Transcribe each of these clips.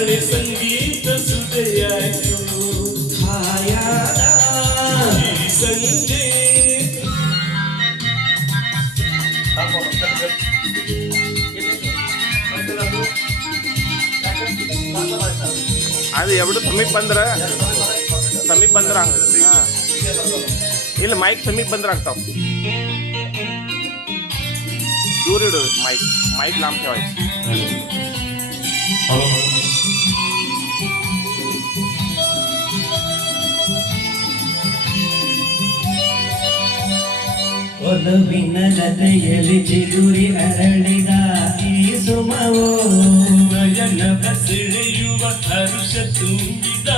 ಬಾಳೆ ಸಂಗೀತ ಸುದೆಯಾಯಿತು ಹಾಯಾದ ಈ ಸಂಜೆ. ಅದು ಎರಡು ಸಮೀಪ ಬಂದ್ರೆ ಹಂಗೆ ಹಾಂ ಇಲ್ಲ ಮೈಕ್ ಸಮೀಪ ಬಂದ್ರೆ ಆಗ್ತಾವ. दूर इडो माईक लांब ठेवायचं. ಒಲವಿನ ಲತೆಯಲ್ಲಿ ಚಿಗುರಿ ಅರಳಿದ ಈ ಸುಮವೋ ನಯನ ಬಸೆಳೆಯುವ ಹರುಷ ತುಂಬಿದ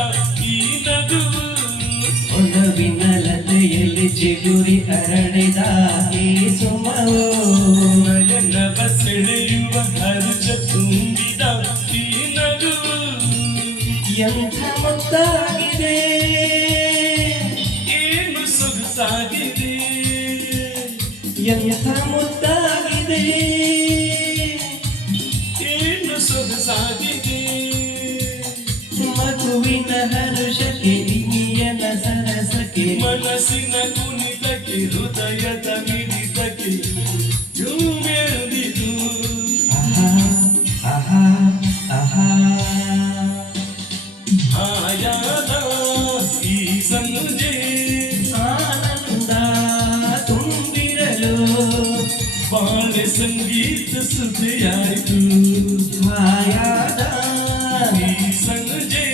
ಈ ನಗುವು. ಒಲವಿನ ಲತೆಯಲ್ಲಿ ಚಿಗುರಿ ಅರಳಿದ ಈ ಸುಮವೋ ನಯನ ಬಸೆಳೆಯುವ ಹರುಷ ತುಂಬಿದ ಈ ನಗುವು. ಎಂಥ ಮುತ್ತಾಗಿದೆ ಏನು ಸೊಗಸಾಗಿದೆ ಎಂಥ ಮುತ್ತಾಗಿದೆ ಏನು ಸೊಗಸಾಗಿದೆ. ಮಗುವಿನ ಹರುಷಕ್ಕೆ ಇನಿಯನ ಸರಸಕ್ಕೆ ಮನಸ್ಸಿನ ಕುಣಿತಕ್ಕೆ ಹೃದಯದ ಮಿಡಿತಕ್ಕೆ ಜುಮ್ಮೆದಿದು. ಆಹಾ ಆಹಾ ಆಹಾ ಆಯಾದ ಈ ಸಂಜೆ ಆನಂದ ತುಂಬಿರಲು ಬಾಳೆ ಸಂಗೀತ ಸುದೆಯಾಯಿತು ಹಾಯಾದ ಈ ಸಂಜೆ.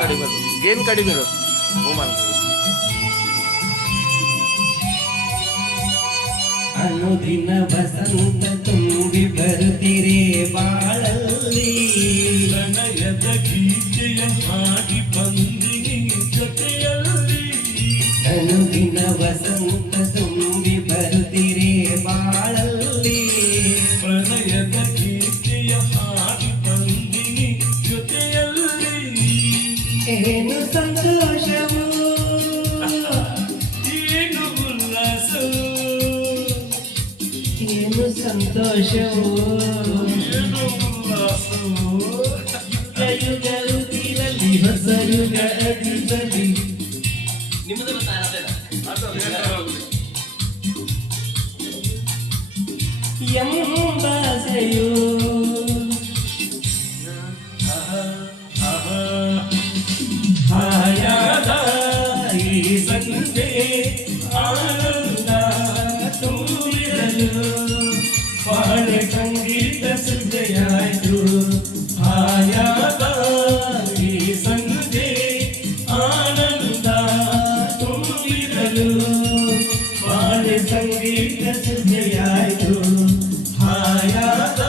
ಕಡಿಮೆ ಗೇನ್ ಕಡಿಮೆ ಇರೋದು ಹೂಮನ್. ಅನುದಿನ ವಸಂತ ತುಂಬಿ ಬರುತ್ತಿರೆ ಬಾಳಲ್ಲಿ ಪ್ರಣಯದ ಗೀತೆಯ ಹಾಡಿ ಬಂದಿನಿ ಜೊತೆಯಲ್ಲಿ. ಅನುದಿನ ವಸಂತ ತುಂಬಿ ಬರುತ್ತಿರೆ ಬಾಳಲ್ಲಿ ಪ್ರಣಯದ ಗೀತೆಯ ಹಾಡಿ ಬಂದಿನಿ ಜೊತೆಯಲ್ಲಿ. ಏನು ಸಂತೋಷವು ಏನು ಉಲ್ಲಾಸವು ಏನು ಸಂತೋಷವು ಏನು ಉಲ್ಲಾಸವು. ಯುಗ ಋತುವಿನಲ್ಲಿ ಹೊಸ ಯುಗ ಅಡಿಸಲಿ ಎಂಬಾಸೆಯೋ ಹಾಯಾದ ಈ ಸಂಜೆ ಆನಂದ ತುಂಬಿರಲು ಬಾಳೆ ಸಂಗೀತ ಸುದೆಯಾಯಿತು. ಹಾಯಾದ ಈ ಸಂಜೆ ಆನಂದ ತುಂಬಿರಲು ಬಾಳೆ ಸಂಗೀತ ಸುದೆಯಾಯಿತು. ಹಾಯಾದ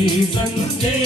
ಈ ಸಂಜೆ